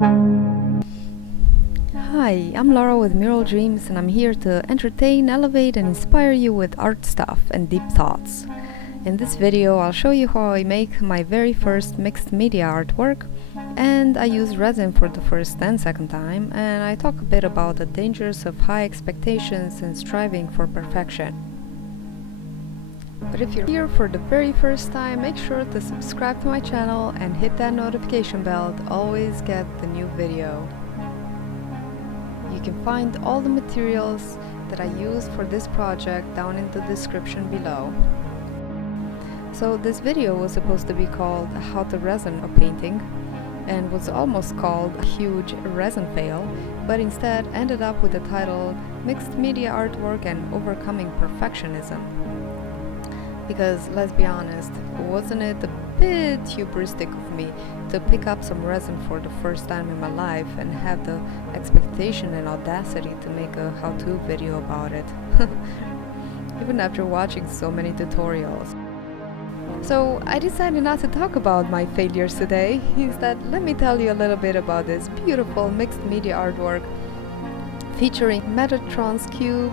Hi, I'm Laura with Mural Dreams, and I'm here to entertain, elevate, and inspire you with art stuff and deep thoughts. In this video, I'll show you how I make my very first mixed media artwork, and I use resin for the first and second time, and I talk a bit about the dangers of high expectations and striving for perfection. But if you're here for the very first time, make sure to subscribe to my channel and hit that notification bell to always get the new video. You can find all the materials that I used for this project down in the description below. So this video was supposed to be called How to Resin a Painting and was almost called a huge resin fail, but instead ended up with the title Mixed Media Artwork and Overcoming Perfectionism. Because let's be honest, wasn't it a bit hubristic of me to pick up some resin for the first time in my life and have the expectation and audacity to make a how-to video about it, even after watching so many tutorials. So I decided not to talk about my failures today. Instead, let me tell you a little bit about this beautiful mixed media artwork featuring Metatron's cube,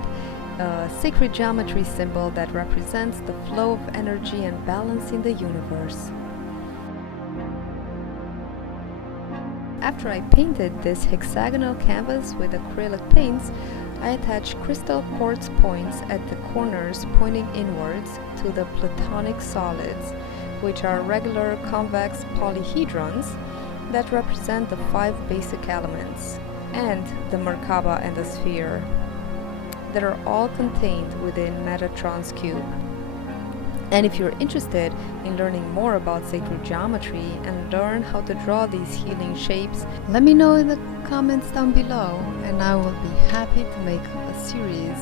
a sacred geometry symbol that represents the flow of energy and balance in the universe. After I painted this hexagonal canvas with acrylic paints, I attached crystal quartz points at the corners pointing inwards to the platonic solids, which are regular convex polyhedrons that represent the 5 basic elements, and the Merkaba and the sphere, that are all contained within Metatron's cube. And if you're interested in learning more about sacred geometry and learn how to draw these healing shapes, let me know in the comments down below, and I will be happy to make a series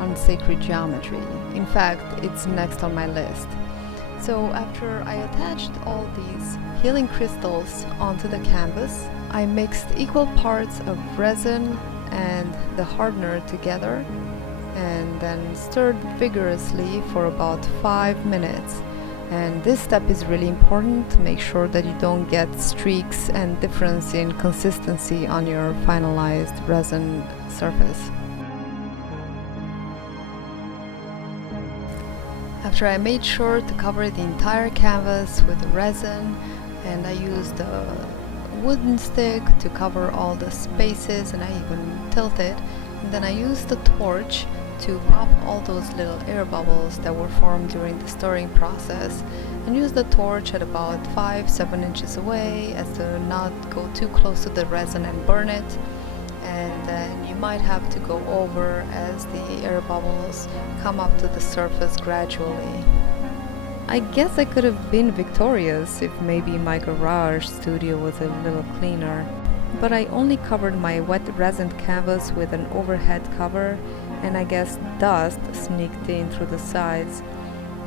on sacred geometry. In fact, it's next on my list. So after I attached all these healing crystals onto the canvas, I mixed equal parts of resin and the hardener together and then stirred vigorously for about 5 minutes. And this step is really important to make sure that you don't get streaks and difference in consistency on your finalized resin surface. After I made sure to cover the entire canvas with resin, and I used a wooden stick to cover all the spaces, and I even tilted, and then I used the torch to pop all those little air bubbles that were formed during the stirring process, and use the torch at about 5-7 inches away as to not go too close to the resin and burn it. And then you might have to go over as the air bubbles come up to the surface gradually. I guess I could have been victorious if maybe my garage studio was a little cleaner, but I only covered my wet resin canvas with an overhead cover, and I guess dust sneaked in through the sides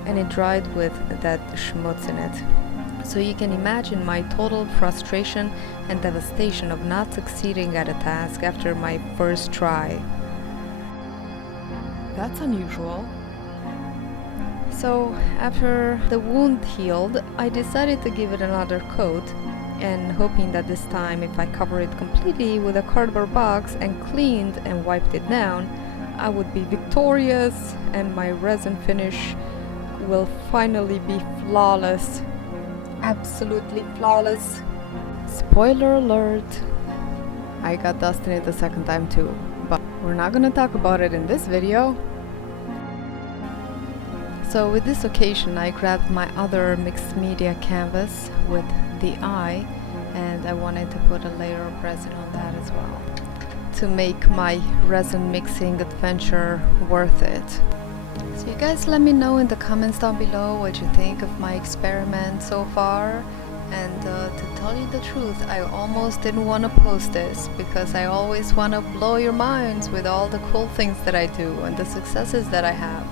and it dried with that schmutz in it. So you can imagine my total frustration and devastation of not succeeding at a task after my first try. That's unusual. So after the wound healed, I decided to give it another coat, and hoping that this time if I cover it completely with a cardboard box and cleaned and wiped it down, I would be victorious and my resin finish will finally be flawless. Absolutely flawless. Spoiler alert, I got dust in it the second time too, but we're not gonna talk about it in this video. So with this occasion I grabbed my other mixed media canvas with the eye, and I wanted to put a layer of resin on that as well to make my resin mixing adventure worth it. So you guys let me know in the comments down below what you think of my experiment so far. And to tell you the truth, I almost didn't want to post this because I always want to blow your minds with all the cool things that I do and the successes that I have.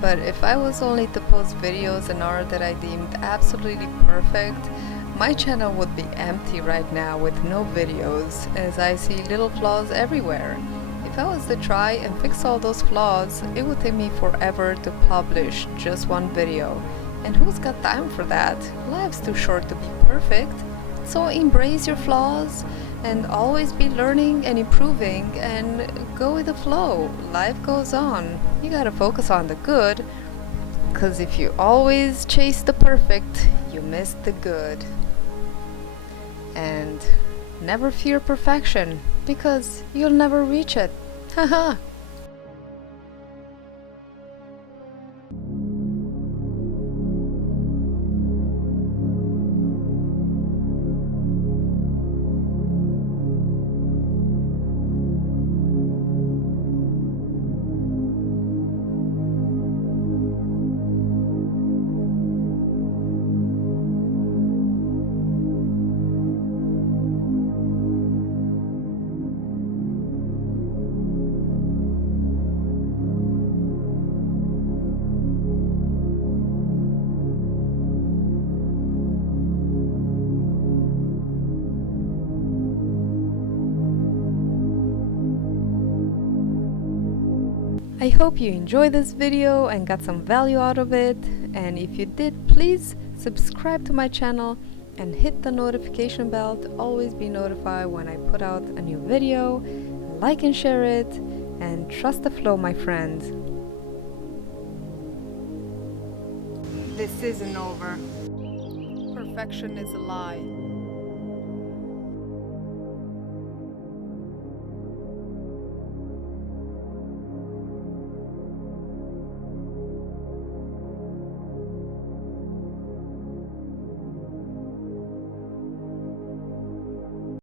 But if I was only to post videos and art that I deemed absolutely perfect, my channel would be empty right now with no videos, as I see little flaws everywhere. If I was to try and fix all those flaws, it would take me forever to publish just one video. And who's got time for that? Life's too short to be perfect. So embrace your flaws, and always be learning and improving and go with the flow. Life goes on. You gotta focus on the good, because if you always chase the perfect, you miss the good. And never fear perfection, because you'll never reach it. Haha. I hope you enjoyed this video and got some value out of it, and if you did, please subscribe to my channel and hit the notification bell to always be notified when I put out a new video. Like and share it, and trust the flow, my friends. This isn't over. Perfection is a lie.